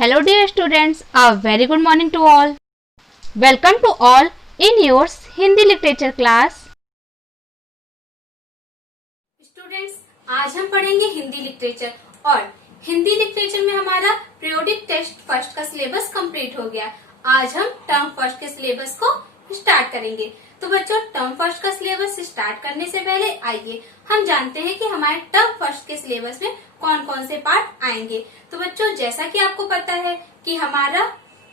Hello dear students, a very good morning to all. Welcome to all in your Hindi literature class. Students, आज हम पढ़ेंगे Hindi literature और Hindi literature में हमारा periodic test first का syllabus complete हो गया। आज हम टर्म फर्स्ट के सिलेबस को स्टार्ट करेंगे। तो बच्चों, टर्म फर्स्ट का सिलेबस स्टार्ट करने से पहले आइए हम जानते हैं कि हमारे टर्म फर्स्ट के सिलेबस में कौन कौन से पार्ट आएंगे। तो बच्चों, जैसा कि आपको पता है कि हमारा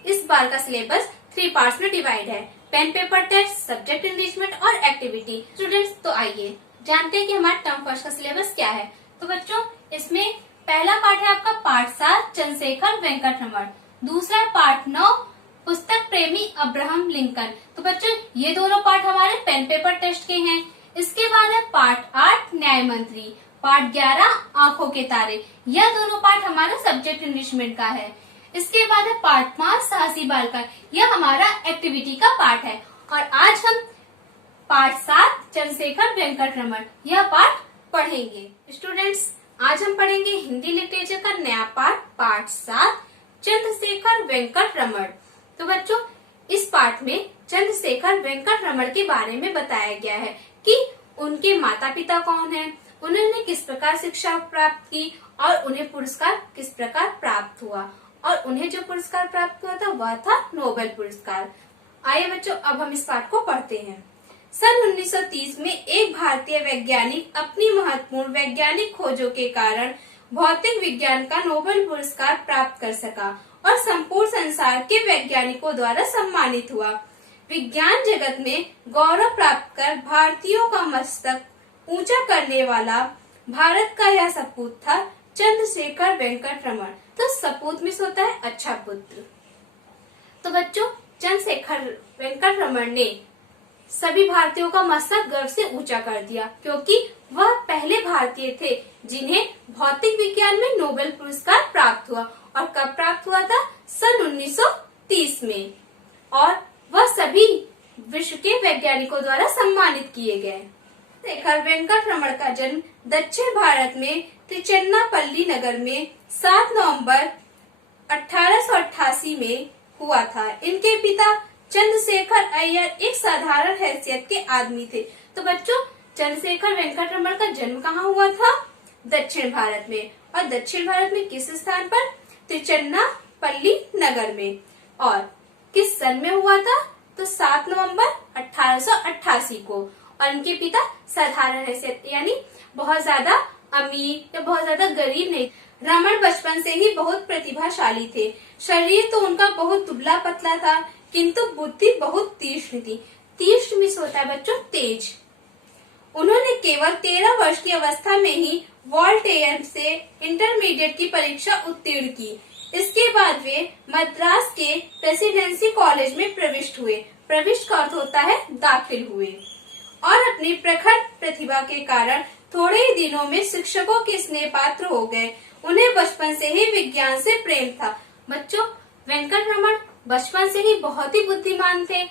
इस बार का सिलेबस 3 पार्ट्स में डिवाइड है, pen paper test, subject enrichment और एक्टिविटी। स्टूडेंट्स, तो आइए जानते हैं कि हमारा टर्म फर्स्ट का सिलेबस क्या है। तो बच्चों, इसमें पहला पार्ट है आपका पार्ट 7 चंद्रशेखर वेंकट रमन, दूसरा पार्ट 9 पुस्तक प्रेमी अब्राहम लिंकन। तो बच्चों, ये दोनों पार्ट हमारे पेन पेपर टेस्ट के हैं। इसके बाद है पार्ट 8 न्याय मंत्री, पार्ट 11 आंखों के तारे, यह दोनों पार्ट हमारा सब्जेक्ट एनरिचमेंट का है। इसके बाद है पार्ट 5 साहसी बालका, यह हमारा एक्टिविटी का पार्ट है। और आज हम पार्ट 7 चंद्रशेखर वेंकट रमन यह पार्ट पढ़ेंगे। स्टूडेंट्स, आज हम पढ़ेंगे हिंदी लिटरेचर का नया पार्ट 7 चंद्रशेखर वेंकट रमन। तो बच्चों, इस पार्ट में चंद्रशेखर वेंकट रमन के बारे में बताया गया है कि उनके माता पिता कौन हैं, उन्होंने किस प्रकार शिक्षा प्राप्त की और उन्हें पुरस्कार किस प्रकार प्राप्त हुआ। और उन्हें जो पुरस्कार प्राप्त हुआ था वह था नोबेल पुरस्कार। आइए बच्चों, अब हम इस पाठ को पढ़ते हैं। सन 1930 में एक भारतीय वैज्ञानिक अपनी महत्वपूर्ण वैज्ञानिक खोजों के कारण भौतिक विज्ञान का नोबेल पुरस्कार प्राप्त कर सका और संपूर्ण संसार के वैज्ञानिकों द्वारा सम्मानित हुआ। विज्ञान जगत में गौरव प्राप्त कर भारतीयों का मस्तक ऊंचा करने वाला भारत का यह सपूत था चंद्रशेखर वेंकट रमन। तो सपूत मिस होता है अच्छा पुत्र। तो बच्चों, चंद्रशेखर वेंकट रमन ने सभी भारतीयों का मस्तक गर्व से ऊंचा कर दिया, क्योंकि वह पहले भारतीय थे जिन्हें भौतिक विज्ञान में नोबेल पुरस्कार प्राप्त हुआ। और कब प्राप्त हुआ था? सन 1930 में। और वह सभी विश्व के वैज्ञानिकों द्वारा सम्मानित किए गए। चंद्रशेखर वेंकट रमन का जन्म दक्षिण भारत में तिरुचिरापल्ली नगर में 7 नवंबर 1888 में हुआ था। इनके पिता चंद्रशेखर अय्यर एक साधारण हैसियत के आदमी थे। तो बच्चों, चंद्रशेखर वेंकट रमन का जन्म कहाँ हुआ था? दक्षिण भारत में। और दक्षिण भारत में किस स्थान पर? तिरुचिरापल्ली नगर में। और किस सन में हुआ था? तो 7 नवंबर 1888 को। और इनके पिता साधारण हैसियत यानी बहुत ज्यादा अमीर या बहुत ज्यादा गरीब नहीं। रमन बचपन से ही बहुत प्रतिभाशाली थे। शरीर तो उनका बहुत दुबला पतला था, किंतु बुद्धि बहुत तीक्ष्ण थी। तीक्ष्ण मिस होता है बच्चों तेज। उन्होंने केवल 13 वर्ष की अवस्था में ही वॉल्टेयर से इंटरमीडिएट की परीक्षा उत्तीर्ण की। इसके बाद वे मद्रास के प्रेसिडेंसी कॉलेज में प्रविष्ट हुए। प्रविष्ट का अर्थ होता है दाखिल हुए। और अपनी प्रखर प्रतिभा के कारण थोड़े ही दिनों में शिक्षकों के स्नेह पात्र हो गए। उन्हें बचपन से ही विज्ञान से प्रेम था। बच्चों, वेंकट रमन बचपन से ही बहुत ही बुद्धिमान थे।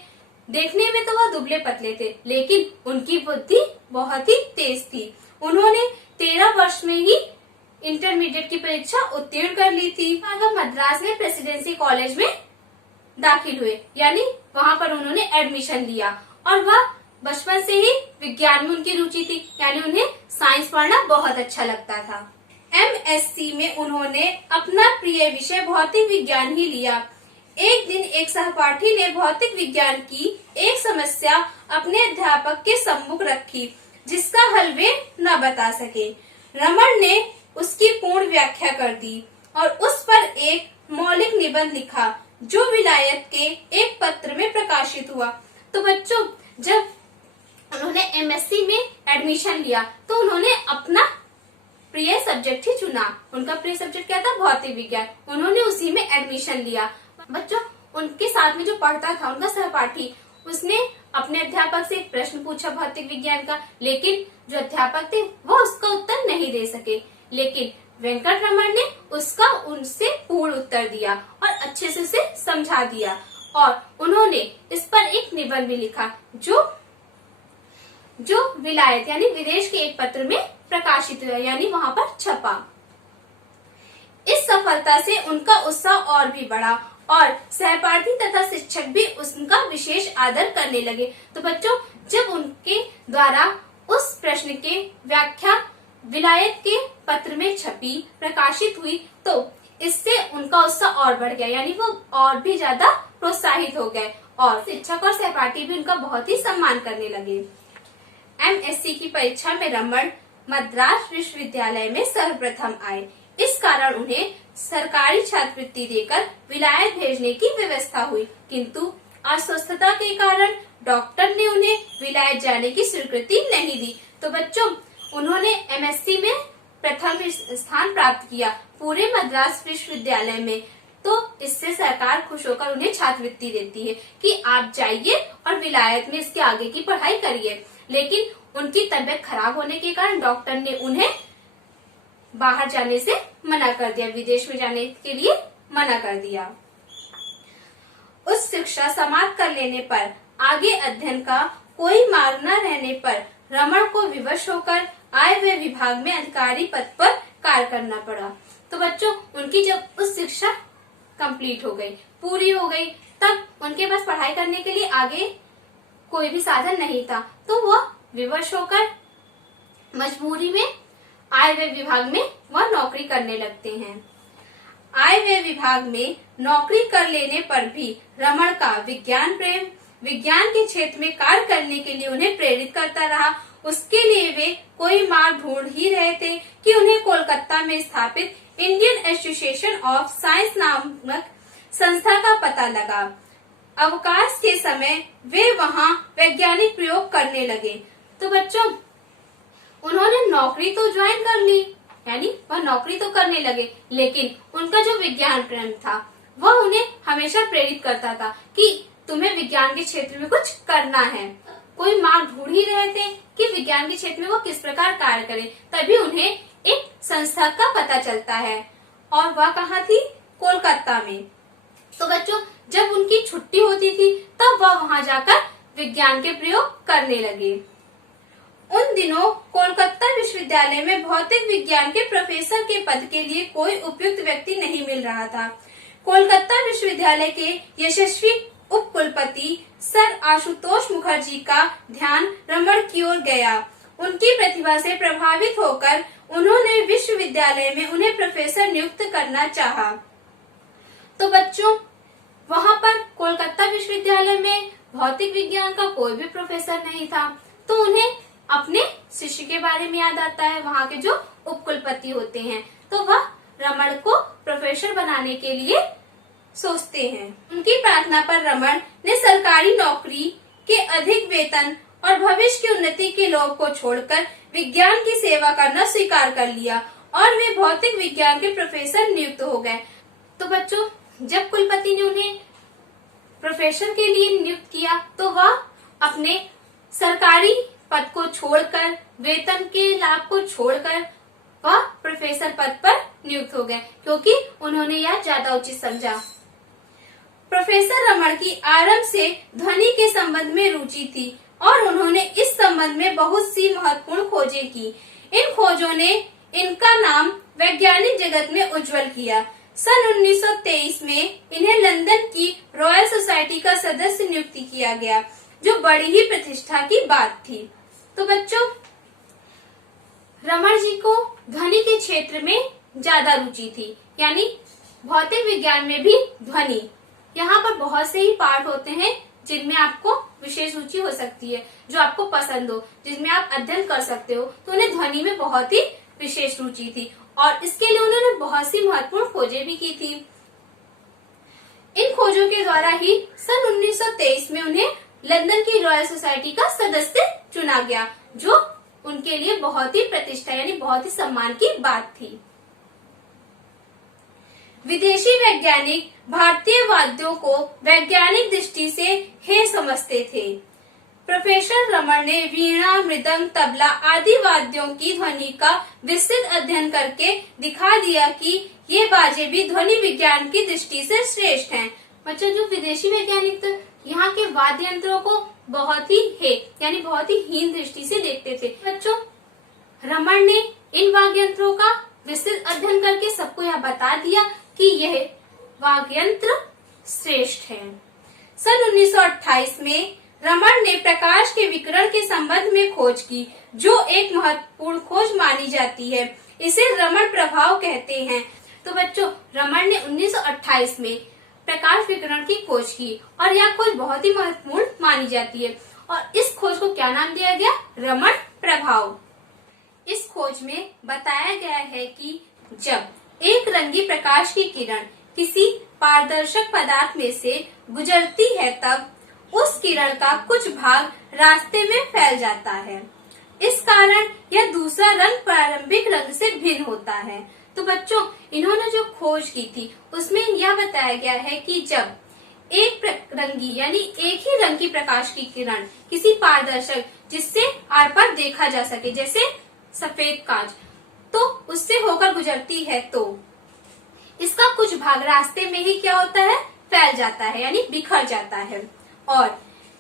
देखने में तो वह दुबले पतले थे, लेकिन उनकी बुद्धि बहुत ही तेज थी। उन्होंने 13 वर्ष में ही इंटरमीडिएट की परीक्षा उत्तीर्ण कर ली थी। वह मद्रास में प्रेसिडेंसी कॉलेज में दाखिल हुए, यानी वहाँ पर उन्होंने एडमिशन लिया। और वह बचपन से ही विज्ञान में उनकी रुचि थी, यानी उन्हें साइंस पढ़ना बहुत अच्छा लगता था। MSc में उन्होंने अपना प्रिय विषय भौतिक विज्ञान ही लिया। एक दिन एक सहपाठी ने भौतिक विज्ञान की एक समस्या अपने अध्यापक के सम्मुख रखी, जिसका हल वे न बता सके। रमन ने उसकी पूर्ण व्याख्या कर दी और उस पर एक मौलिक निबंध लिखा, जो विलायत के एक पत्र में प्रकाशित हुआ। तो बच्चों, जब उन्होंने MSc में एडमिशन लिया तो उन्होंने अपना प्रिय सब्जेक्ट ही चुना। उनका प्रिय सब्जेक्ट क्या था? भौतिक विज्ञान। उन्होंने उसी में एडमिशन लिया। बच्चों, उनके साथ में जो पढ़ता था उनका सहपाठी, उसने अपने अध्यापक से एक प्रश्न पूछा भौतिक विज्ञान का, लेकिन जो अध्यापक थे वो उसका उत्तर नहीं दे सके। लेकिन वेंकट रमन ने उसका उनसे पूर्ण उत्तर दिया और अच्छे से उसे समझा दिया। और उन्होंने इस पर एक निबंध भी लिखा, जो विलायत यानी विदेश के एक पत्र में प्रकाशित हुआ, यानी वहाँ पर छपा। इस इस सफलता से उनका उत्साह और भी बढ़ा और सहपाठी तथा शिक्षक भी उनका विशेष आदर करने लगे। तो बच्चों, जब उनके द्वारा उस प्रश्न के व्याख्या विलायत के पत्र में छपी, प्रकाशित हुई, तो इससे उनका उत्साह और बढ़ गया, यानी वो और भी ज्यादा प्रोत्साहित हो गए और शिक्षक और सहपाठी भी उनका बहुत ही सम्मान करने लगे। एमएससी की परीक्षा में रमण मद्रास विश्वविद्यालय में सर्वप्रथम आए। इस कारण उन्हें सरकारी छात्रवृत्ति देकर विलायत भेजने की व्यवस्था हुई, किंतु अस्वस्थता के कारण डॉक्टर ने उन्हें विलायत जाने की स्वीकृति नहीं दी। तो बच्चों, उन्होंने एमएससी में प्रथम स्थान प्राप्त किया पूरे मद्रास विश्वविद्यालय में। तो इससे सरकार खुश होकर उन्हें छात्रवृत्ति देती है कि आप जाइए और विलायत में इसके आगे की पढ़ाई करिए। लेकिन उनकी तबीयत खराब होने के कारण डॉक्टर ने उन्हें बाहर जाने से मना कर दिया, विदेश में जाने के लिए मना कर दिया। उच्च शिक्षा समाप्त कर लेने पर आगे अध्ययन का कोई मार्ग न रहने पर रमण को विवश होकर आय व्यय विभाग में अधिकारी पद पर कार्य करना पड़ा। तो बच्चों, उनकी जब उच्च शिक्षा कंप्लीट हो गई, पूरी हो गई, तब उनके पास पढ़ाई करने के लिए आगे कोई भी साधन नहीं था, तो वह विवश होकर मजबूरी में आय व्यय विभाग में वह नौकरी करने लगते हैं। आय व्यय विभाग में नौकरी कर लेने पर भी रमण का विज्ञान प्रेम विज्ञान के क्षेत्र में कार्य करने के लिए उन्हें प्रेरित करता रहा। उसके लिए वे कोई मार्ग ढूंढ ही रहे थे कि उन्हें कोलकाता में स्थापित इंडियन एसोसिएशन ऑफ साइंस नामक संस्था का पता लगा। अवकाश के समय वे वहां वैज्ञानिक प्रयोग करने लगे। तो बच्चों, उन्होंने नौकरी तो ज्वाइन कर ली, यानी वह नौकरी तो करने लगे, लेकिन उनका जो विज्ञान प्रेम था वह उन्हें हमेशा प्रेरित करता था कि तुम्हें विज्ञान के क्षेत्र में कुछ करना है। कोई मार्ग ढूंढ ही रहे थे कि विज्ञान के क्षेत्र में वो किस प्रकार कार्य करें। तभी उन्हें एक संस्था का पता चलता है और वह कहाँ थी? कोलकाता में। तो बच्चों, जब उनकी छुट्टी होती थी तब वह वहां जाकर विज्ञान के प्रयोग करने लगे। उन दिनों कोलकाता विश्वविद्यालय में भौतिक विज्ञान के प्रोफेसर के पद के लिए कोई उपयुक्त व्यक्ति नहीं मिल रहा था। कोलकाता विश्वविद्यालय के यशस्वी उप कुलपति सर आशुतोष मुखर्जी का ध्यान रमण की ओर गया। उनकी प्रतिभा से प्रभावित होकर उन्होंने विश्वविद्यालय में उन्हें प्रोफेसर नियुक्त करना चाहा। तो बच्चों, वहां पर कोलकाता विश्वविद्यालय में भौतिक विज्ञान का कोई भी प्रोफेसर नहीं था, तो उन्हें अपने शिष्य के बारे में याद आता है, वहां के जो उपकुलपति होते हैं, तो वह रमण को प्रोफेसर बनाने के लिए सोचते हैं। उनकी प्रार्थना पर रमण ने सरकारी नौकरी के अधिक वेतन और भविष्य की उन्नति के लोभ को छोड़कर विज्ञान की सेवा करना स्वीकार कर लिया और वे भौतिक विज्ञान के प्रोफेसर नियुक्त हो गए। तो बच्चों, जब कुलपति ने उन्हें प्रोफेसर के लिए नियुक्त किया तो वह अपने सरकारी पद को छोड़कर, वेतन के लाभ को छोड़कर वह प्रोफेसर पद पर नियुक्त हो गए, क्योंकि उन्होंने यह ज्यादा उचित समझा। प्रोफेसर रमण की आरंभ से ध्वनि के संबंध में रुचि थी और उन्होंने इस संबंध में बहुत सी महत्वपूर्ण खोजें की। इन खोजों ने इनका नाम वैज्ञानिक जगत में उज्जवल किया। सन 1923 में इन्हें लंदन की रॉयल सोसाइटी का सदस्य नियुक्त किया गया, जो बड़ी ही प्रतिष्ठा की बात थी। तो बच्चों, रमण जी को ध्वनि के क्षेत्र में ज्यादा रुचि थी, यानी भौतिक विज्ञान में भी ध्वनि। यहाँ पर बहुत से ही पार्ट होते हैं जिनमें आपको विशेष रुचि हो सकती है, जो आपको पसंद हो, जिसमें आप अध्ययन कर सकते हो। तो उन्हें ध्वनि में बहुत ही विशेष रुचि थी और इसके लिए उन्होंने बहुत सी महत्वपूर्ण खोजें भी की थी। इन खोजों के द्वारा ही सन 1923 में उन्हें लंदन की रॉयल सोसाइटी का सदस्य चुना गया, जो उनके लिए बहुत ही प्रतिष्ठा यानी बहुत ही सम्मान की बात थी। विदेशी वैज्ञानिक भारतीय वाद्यों को वैज्ञानिक दृष्टि से हे समझते थे। प्रोफेसर रमण ने वीणा, मृदंग, तबला आदि वाद्यों की ध्वनि का विस्तृत अध्ययन करके दिखा दिया कि ये बाजे भी ध्वनि विज्ञान की दृष्टि से श्रेष्ठ हैं। बच्चों, जो विदेशी वैज्ञानिक थे, यहाँ के वाद्य यंत्रों को बहुत ही यानी बहुत ही हीन दृष्टि से देखते थे। बच्चों, रमण ने इन वाद्य यंत्रों का विस्तृत अध्ययन करके सबको यह बता दिया कि यह वाग्यंत्र श्रेष्ठ है। सन 1928 में रमण ने प्रकाश के विकिरण के संबंध में खोज की, जो एक महत्वपूर्ण खोज मानी जाती है। इसे रमण प्रभाव कहते हैं। तो बच्चों, रमण ने 1928 में प्रकाश विकिरण की खोज की और यह खोज बहुत ही महत्वपूर्ण मानी जाती है और इस खोज को क्या नाम दिया गया? रमण प्रभाव। इस खोज में बताया गया है कि जब एक रंगी प्रकाश की किरण किसी पारदर्शक पदार्थ में से गुजरती है तब उस किरण का कुछ भाग रास्ते में फैल जाता है। इस कारण यह दूसरा रंग प्रारंभिक रंग से भिन्न होता है। तो बच्चों, इन्होंने जो खोज की थी उसमें यह बताया गया है कि जब एक रंगी यानी एक ही रंग की प्रकाश की किरण किसी पारदर्शक जिससे आर पार देखा जा सके, जैसे सफेद कांच, तो उससे होकर गुजरती है तो इसका कुछ भाग रास्ते में ही क्या होता है? फैल जाता है यानी बिखर जाता है और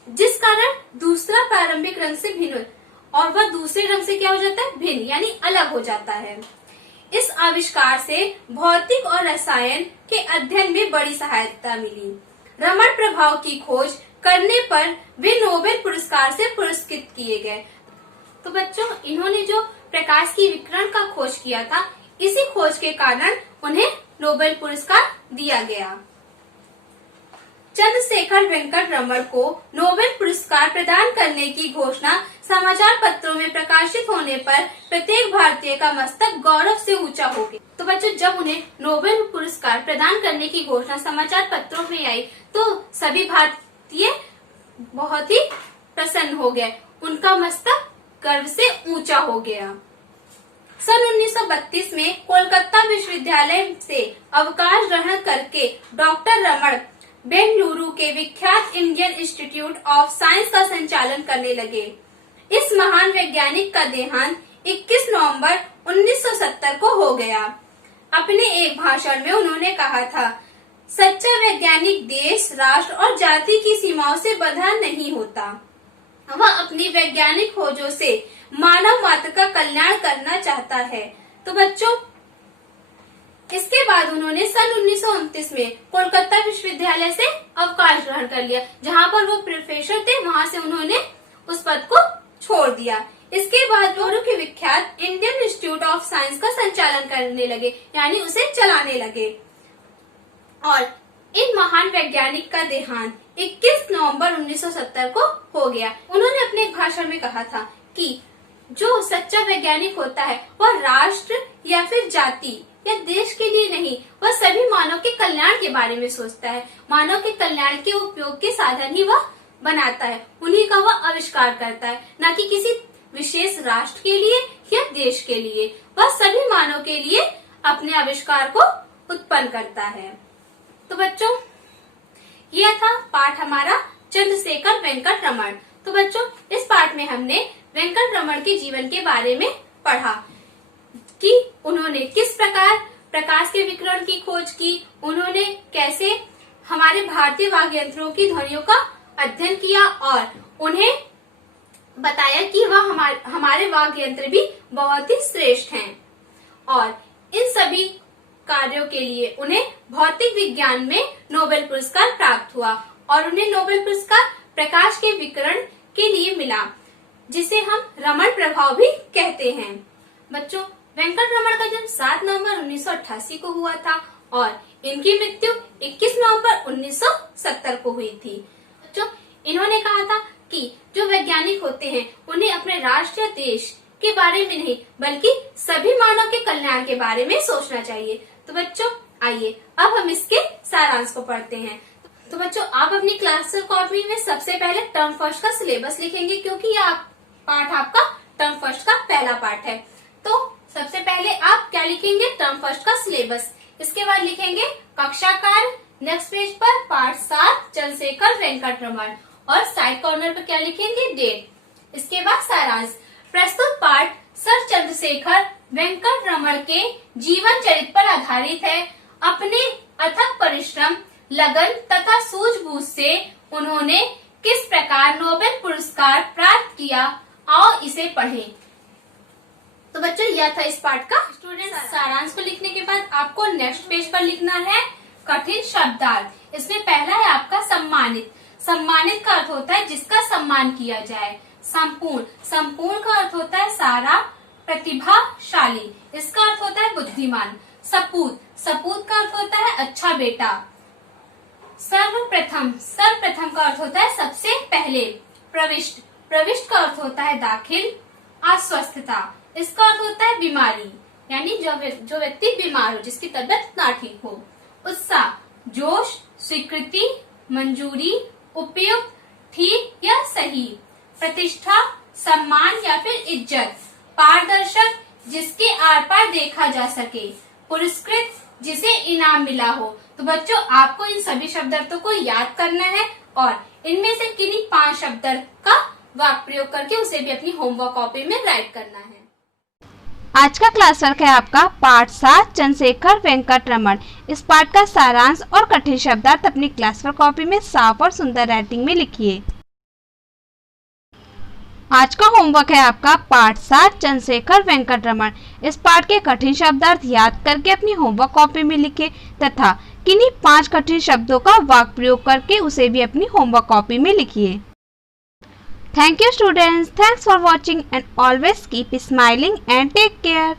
जिस कारण दूसरा प्रारंभिक रंग से भिन्न और वह दूसरे रंग से क्या हो जाता है? भिन्न यानी अलग हो जाता है। इस आविष्कार से भौतिक और रसायन के अध्ययन में बड़ी सहायता मिली। रमण प्रभाव की खोज करने पर वे नोबेल पुरस्कार से पुरस्कृत किए गए। तो बच्चों, इन्होंने जो प्रकाश की विकिरण का खोज किया था, इसी खोज के कारण उन्हें नोबेल पुरस्कार दिया गया। चंद्रशेखर वेंकट रमण को नोबेल पुरस्कार प्रदान करने की घोषणा समाचार पत्रों में प्रकाशित होने पर प्रत्येक भारतीय का मस्तक गौरव से ऊंचा हो गया। तो बच्चों, जब उन्हें नोबेल पुरस्कार प्रदान करने की घोषणा समाचार पत्रों में आई तो सभी भारतीय बहुत ही प्रसन्न हो गए, उनका मस्तक गर्व से ऊंचा हो गया। सन 1932 में कोलकाता विश्वविद्यालय से अवकाश ग्रहण करके डॉक्टर रमण बेंगलुरु के विख्यात इंडियन इंस्टीट्यूट ऑफ साइंस का संचालन करने लगे। इस महान वैज्ञानिक का देहांत 21 नवंबर 1970 को हो गया। अपने एक भाषण में उन्होंने कहा था, सच्चा वैज्ञानिक देश, राष्ट्र और जाति की सीमाओं से बंधा नहीं होता। वह अपनी वैज्ञानिक खोजों से मानव मात्र का कल्याण करना चाहता है। तो बच्चों, इसके बाद उन्होंने सन 1929 में कोलकाता विश्वविद्यालय से अवकाश ग्रहण कर लिया, जहां पर वो प्रोफेसर थे, वहां से उन्होंने उस पद को छोड़ दिया। इसके बाद बेंगलुरु के विख्यात इंडियन इंस्टीट्यूट ऑफ साइंस का संचालन करने लगे, यानी उसे चलाने लगे। और इन महान वैज्ञानिक का देहांत 21 नवंबर 1970 को हो गया। उन्होंने अपने एक भाषण में कहा था कि जो सच्चा वैज्ञानिक होता है वह राष्ट्र या फिर जाति या देश के लिए नहीं, वह सभी मानव के कल्याण के बारे में सोचता है। मानव के कल्याण के उपयोग के साधन ही वह बनाता है, उन्हीं का वह आविष्कार करता है, न कि किसी विशेष राष्ट्र के लिए या देश के लिए। वह सभी मानव के लिए अपने आविष्कार को उत्पन्न करता है। तो बच्चों, यह था पाठ हमारा चंद्रशेखर वेंकट रमण। तो बच्चों, इस पाठ में हमने वेंकट रमण के जीवन के बारे में पढ़ा कि उन्होंने किस प्रकार प्रकाश के विकिरण की खोज की, उन्होंने कैसे हमारे भारतीय वाद्य यंत्रों की ध्वनियों का अध्ययन किया और उन्हें बताया कि वह हमारे वाद्य यंत्र भी बहुत ही श्रेष्ठ हैं। और इन सभी कार्यों के लिए उन्हें भौतिक विज्ञान में नोबेल पुरस्कार प्राप्त हुआ और उन्हें नोबेल पुरस्कार प्रकाश के विकिरण के लिए मिला, जिसे हम रमण प्रभाव भी कहते हैं। बच्चों, वेंकट रमण का जन्म 7 नवंबर 1988 को हुआ था और इनकी मृत्यु 21 नवंबर 1970 को हुई थी। बच्चों, इन्होंने कहा था कि जो वैज्ञानिक होते हैं उन्हें अपने राष्ट्र या देश के बारे में नहीं बल्कि सभी मानव के कल्याण के बारे में सोचना चाहिए। तो बच्चों, आइए अब हम इसके सारांश को पढ़ते हैं। तो बच्चों, आप अपनी क्लास कॉपी में सबसे पहले टर्म फर्स्ट का सिलेबस लिखेंगे, क्योंकि यह पाठ आपका टर्म फर्स्ट का पहला पाठ है। तो सबसे पहले आप क्या लिखेंगे? टर्म फर्स्ट का सिलेबस। इसके बाद लिखेंगे कक्षा कार्य। नेक्स्ट पेज पर पाठ 7 चंद्रशेखर वेंकट रमण और साइड कॉर्नर पर क्या लिखेंगे? डेट। इसके बाद सारांश। प्रस्तुत पाठ सर चंद्रशेखर वेंकट रमण के जीवन चरित्र पर आधारित है। अपने अथक परिश्रम, लगन तथा सूझबूझ से उन्होंने किस प्रकार नोबेल पुरस्कार प्राप्त किया, आओ इसे पढ़ें। तो बच्चों यह था इस पाठ का स्टूडेंट सारांश को लिखने के बाद आपको नेक्स्ट पेज पर लिखना है कठिन शब्दार्थ। इसमें पहला है आपका सम्मानित। सम्मानित का अर्थ होता है जिसका सम्मान किया जाए। संपूर्ण, संपूर्ण का अर्थ होता है सारा, प्रतिभाशाली, इसका अर्थ होता है बुद्धिमान। सपूत, सपूत का अर्थ होता है अच्छा बेटा। सर्वप्रथम, सर्वप्रथम का अर्थ होता है सबसे पहले। प्रविष्ट, प्रविष्ट का अर्थ होता है दाखिल। अस्वस्थता, इसका अर्थ होता है बीमारी, यानी जो व्यक्ति बीमार हो, जिसकी तबीयत ना ठीक हो। उत्साह, जोश, स्वीकृति, मंजूरी, उपयुक्त, ठीक या सही। प्रतिष्ठा, सम्मान या फिर इज्जत। पारदर्शक, जिसके आर पार देखा जा सके। पुरस्कृत, जिसे इनाम मिला हो। तो बच्चों आपको इन सभी शब्दार्थों को याद करना है और इनमें से किन्हीं 5 शब्दार्थ का वाक्य प्रयोग करके उसे भी अपनी होमवर्क कॉपी में राइट करना है। आज का क्लास वर्क है आपका पाठ 7 चंद्रशेखर वेंकटरमण। इस पाठ का सारांश और कठिन शब्दार्थ अपनी क्लास वर्क कॉपी में साफ और सुंदर राइटिंग में लिखिए। आज का होमवर्क है आपका पाठ 7 चंद्रशेखर वेंकटरमण। इस पाठ के कठिन शब्दार्थ याद करके अपनी होमवर्क कॉपी में लिखे तथा किन्हीं 5 कठिन शब्दों का वाक्य प्रयोग करके उसे भी अपनी होमवर्क कॉपी में लिखिए। Thank you students. Thanks for watching and always keep smiling and take care.